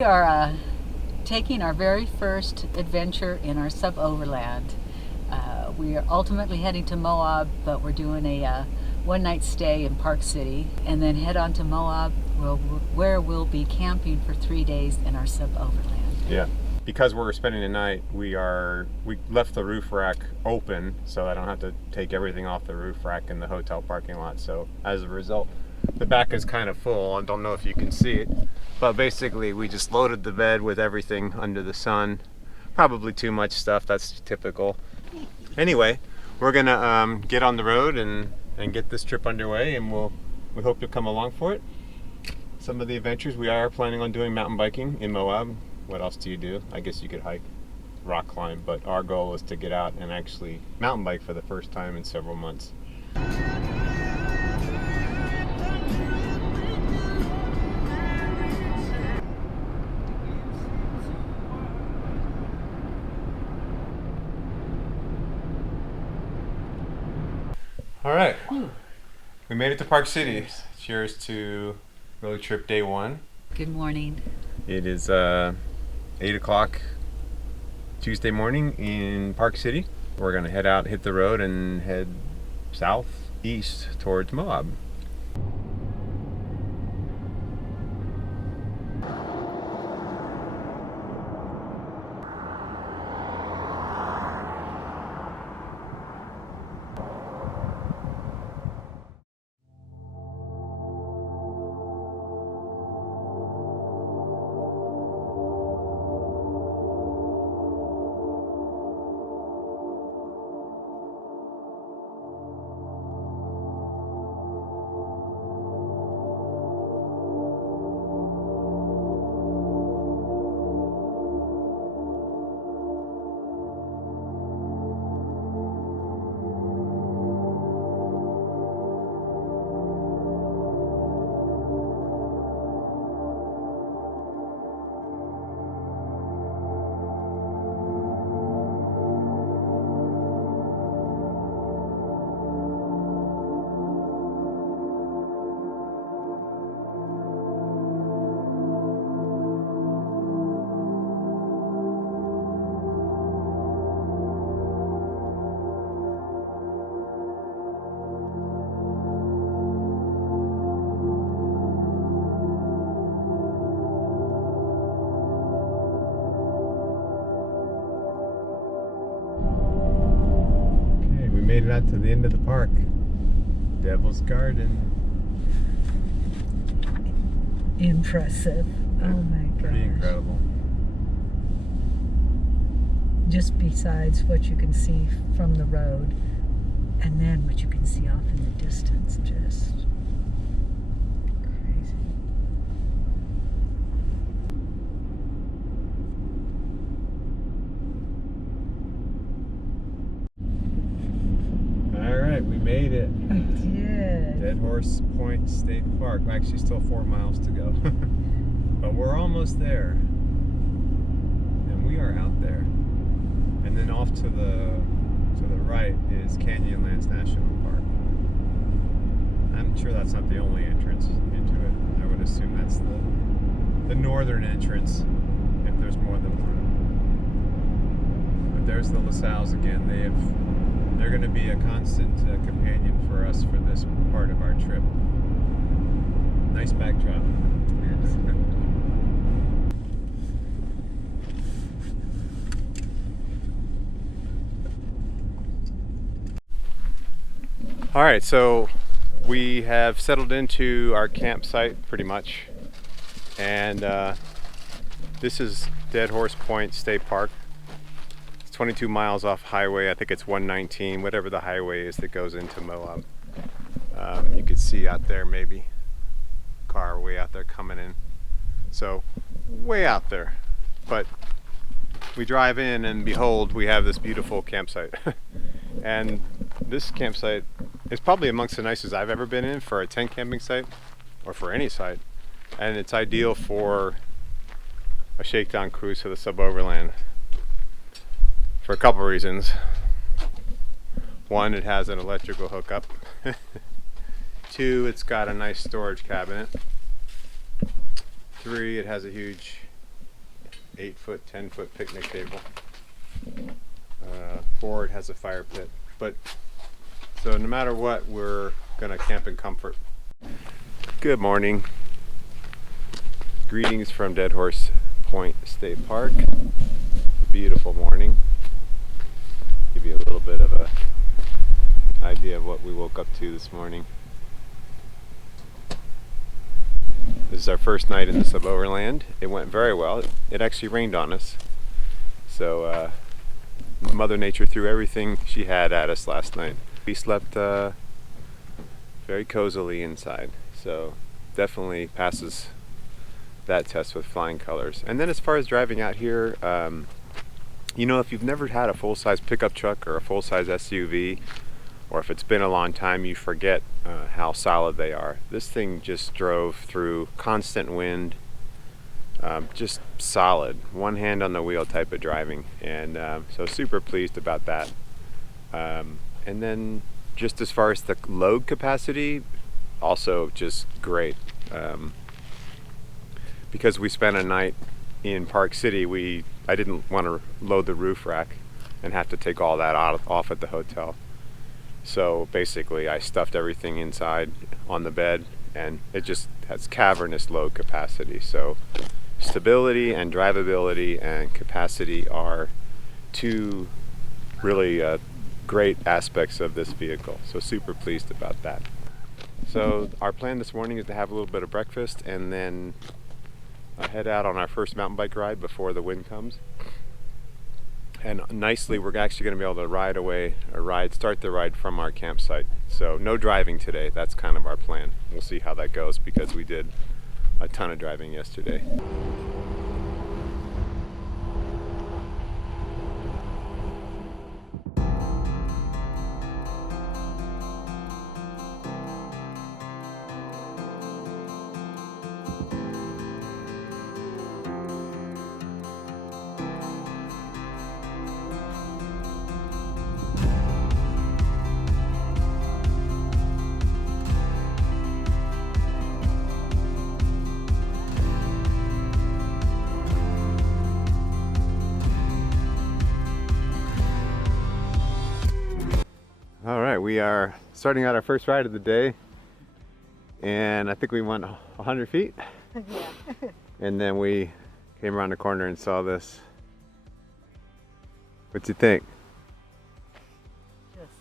We are taking our very first adventure in our Suboverland. We are ultimately heading to Moab, but we're doing a one-night stay in Park City and then head on to Moab where we'll be camping for 3 days in our Suboverland. Yeah, because we're spending the night, we left the roof rack open so I don't have to take everything off the roof rack in the hotel parking lot. So as a result, the back is kind of full. I don't know if you can see it, but basically we just loaded the bed with everything under the sun. Probably too much stuff, that's typical. Anyway, we're gonna get on the road and get this trip underway, and we hope you'll come along for it. Some of the adventures, we are planning on doing mountain biking in Moab. What else do you do? I guess you could hike, rock climb, but our goal is to get out and actually mountain bike for the first time in several months. All right, we made it to Park City. Cheers to road trip day one. Good morning. It is 8 o'clock Tuesday morning in Park City. We're gonna head out, hit the road, and head southeast towards Moab. Made it out to the end of the park. Devil's Garden. Impressive. Oh my gosh. Pretty incredible. Just besides what you can see from the road, and then what you can see off in the distance, just crazy. We made it. We did. Dead Horse Point State Park. Actually, still 4 miles to go. But we're almost there. And we are out there. And then off to the right is Canyonlands National Park. I'm sure that's not the only entrance into it. I would assume that's the northern entrance, if there's more than one. But there's the LaSalle's again. They're going to be a constant companion for us for this part of our trip. Nice backdrop. All right, so we have settled into our campsite pretty much, and this is Dead Horse Point State Park. 22 miles off highway. I think it's 119, whatever the highway is that goes into Moab. You could see out there maybe car way out there coming in. So way out there. But we drive in and behold, we have this beautiful campsite. And this campsite is probably amongst the nicest I've ever been in for a tent camping site or for any site. And it's ideal for a shakedown cruise to the Suboverland. For a couple reasons. One, it has an electrical hookup. 2, it's got a nice storage cabinet. 3, it has a huge 8-foot, 10-foot picnic table. Forward has a fire pit. But so no matter what, we're gonna camp in comfort. Good morning. Greetings from Dead Horse Point State Park. A beautiful morning. Give you a little bit of a idea of what we woke up to this morning. This is our first night in the Suboverland. It went very well. It actually rained on us. So Mother Nature threw everything she had at us last night. We slept very cozily inside. So definitely passes that test with flying colors. And then as far as driving out here, you know, if you've never had a full-size pickup truck or a full-size SUV, or if it's been a long time, you forget how solid they are. This thing just drove through constant wind, just solid, one hand on the wheel type of driving, and so super pleased about that. And then just as far as the load capacity, also just great. Because we spent a night in Park City, I didn't want to load the roof rack and have to take all that off at the hotel. So basically I stuffed everything inside on the bed, and it just has cavernous load capacity. So stability and drivability and capacity are two really great aspects of this vehicle. So super pleased about that. So our plan this morning is to have a little bit of breakfast and then head out on our first mountain bike ride before the wind comes. And nicely, we're actually going to be able to start the ride from our campsite. So no driving today. That's kind of our plan. We'll see how that goes because we did a ton of driving yesterday. All right, we are starting out our first ride of the day, and I think we went 100 feet. Yeah. And then we came around the corner and saw this. What'd you think? Just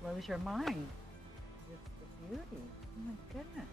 blows your mind. Just the beauty. Oh my goodness.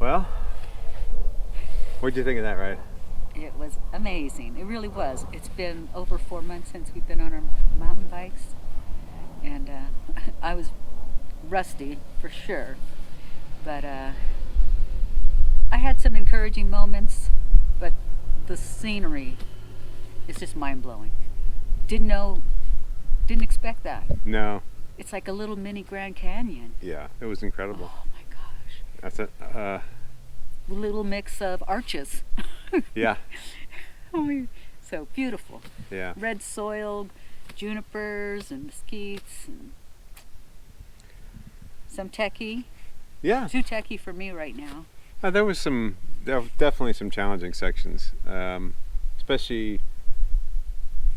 Well, what'd you think of that ride? It was amazing. It really was. It's been over 4 months since we've been on our mountain bikes, and I was rusty for sure, but I had some encouraging moments, but the scenery is just mind-blowing. Didn't expect that. No. It's like a little mini Grand Canyon. Yeah, it was incredible. Oh my gosh. That's it. A little mix of arches. Yeah. So beautiful. Yeah. Red soil, junipers and mesquites, and some techie. Yeah. Too techie for me right now. There were definitely some challenging sections, especially,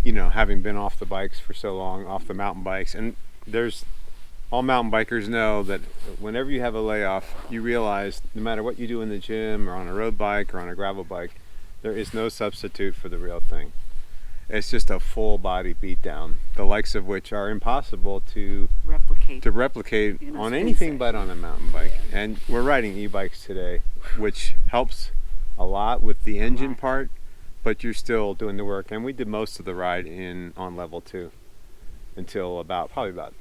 having been off the bikes for so long, off the mountain bikes. And all mountain bikers know that whenever you have a layoff, you realize no matter what you do in the gym or on a road bike or on a gravel bike, there is no substitute for the real thing. It's just a full body beatdown, the likes of which are impossible to replicate on anything but on a mountain bike. And we're riding e-bikes today, which helps a lot with the engine part, but you're still doing the work. And we did most of the ride on level 2 until probably about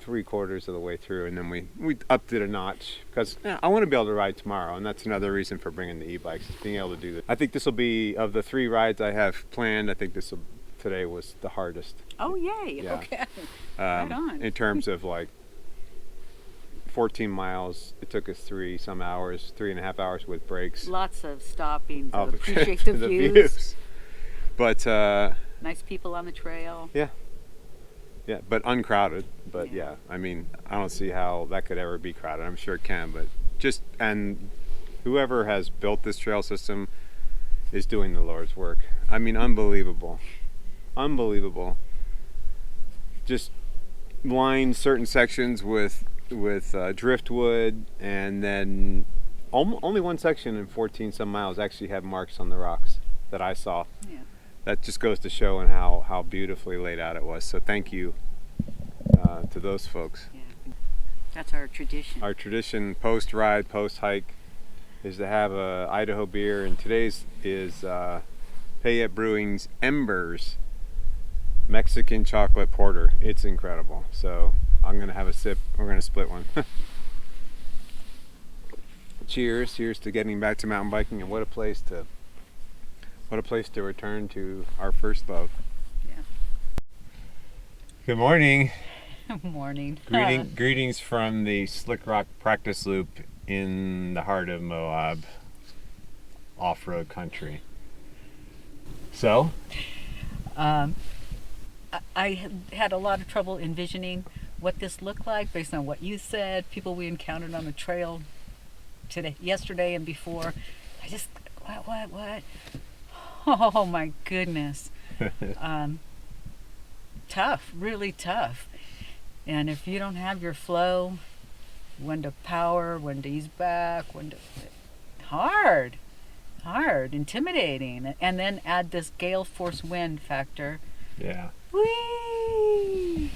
3/4 of the way through, and then we upped it a notch because I want to be able to ride tomorrow, and that's another reason for bringing the e-bikes, is being able to do that. I think this will be, of the 3 rides I have planned, I think today was the hardest. Oh yay! Yeah. Okay. Right on. In terms of 14 miles, it took us 3.5 hours with breaks. Lots of stopping to Oh, appreciate the views. But nice people on the trail. Yeah, but uncrowded. But yeah, I mean, I don't see how that could ever be crowded. I'm sure it can, but and whoever has built this trail system is doing the Lord's work. I mean, unbelievable. Just lined certain sections with driftwood, and then only one section in 14 some miles actually had marks on the rocks that I saw. Yeah. That just goes to show and how beautifully laid out it was. So thank you to those folks. Yeah. That's our tradition. Our tradition, post-ride, post-hike, is to have a Idaho beer, and today's is Payette Brewing's Embers Mexican chocolate porter. It's incredible. So I'm gonna have a sip. We're gonna split one. Cheers to getting back to mountain biking, and what a place to return to our first love. Yeah. Good morning. Morning. Greetings from the Slickrock practice loop in the heart of Moab, off-road country. So, I had a lot of trouble envisioning what this looked like based on what you said, people we encountered on the trail yesterday and before. I just, what? Oh my goodness. Tough, really tough. And if you don't have your flow, when to power, when to ease back, hard, intimidating. And then add this gale force wind factor. Yeah. Whee!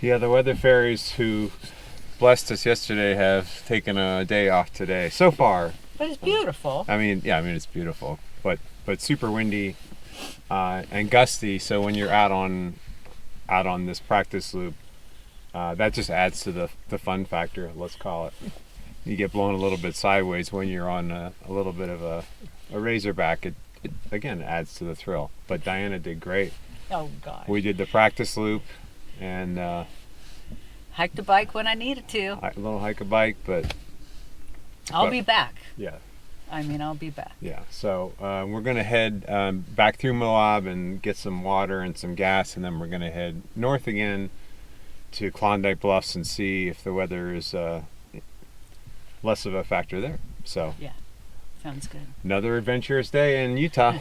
Yeah, the weather fairies who blessed us yesterday have taken a day off today, so far. But it's beautiful. I mean, it's beautiful, but super windy and gusty. So when you're out on this practice loop, that just adds to the fun factor, let's call it. You get blown a little bit sideways when you're on a little bit of a razorback. It again adds to the thrill. But Diana did great. Oh gosh. We did the practice loop and hiked a bike when I needed to. A little hike a bike, but I'll be back. Yeah. I'll be back. Yeah. So we're gonna head back through Moab and get some water and some gas, and then we're gonna head north again to Klondike Bluffs and see if the weather is less of a factor there. So yeah, sounds good. Another adventurous day in Utah.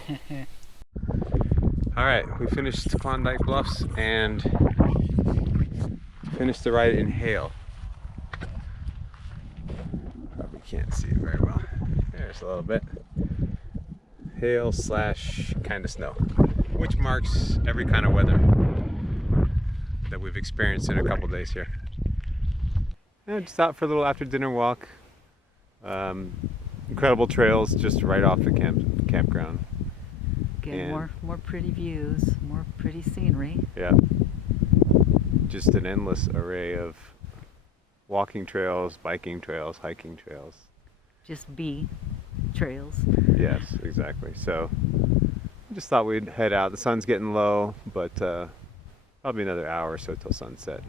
All right, we finished Klondike Bluffs and finished the ride in hail. Probably can't see it very well. There's a little bit. Hail / kind of snow, which marks every kind of weather that we've experienced in a couple days here. Just out for a little after dinner walk. Incredible trails just right off the campground. Again, more pretty views, more pretty scenery. Yeah. Just an endless array of walking trails, biking trails, hiking trails. Just bee trails. Yes, exactly. So I just thought we'd head out. The sun's getting low, but probably another hour or so till sunset.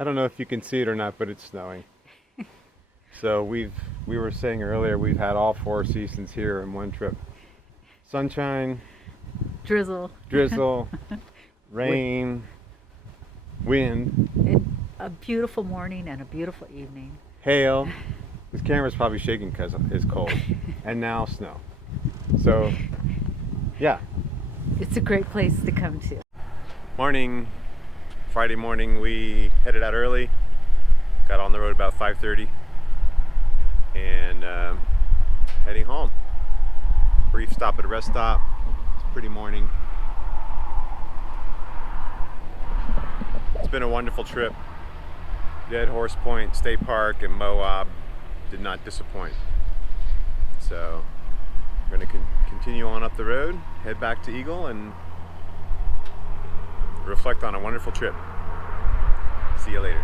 I don't know if you can see it or not, but it's snowing. So we were saying earlier, we've had all 4 seasons here in one trip. Sunshine, Drizzle. rain, wind, A beautiful morning and a beautiful evening. hail. This camera's probably shaking because it's cold. And now snow. So, yeah. It's a great place to come to. Morning. Friday morning we headed out early. Got on the road about 5:30. And heading home. Brief stop at a rest stop. It's a pretty morning. It's been a wonderful trip. Dead Horse Point State Park and Moab did not disappoint. So we're going to continue on up the road, head back to Eagle, and reflect on a wonderful trip. See you later.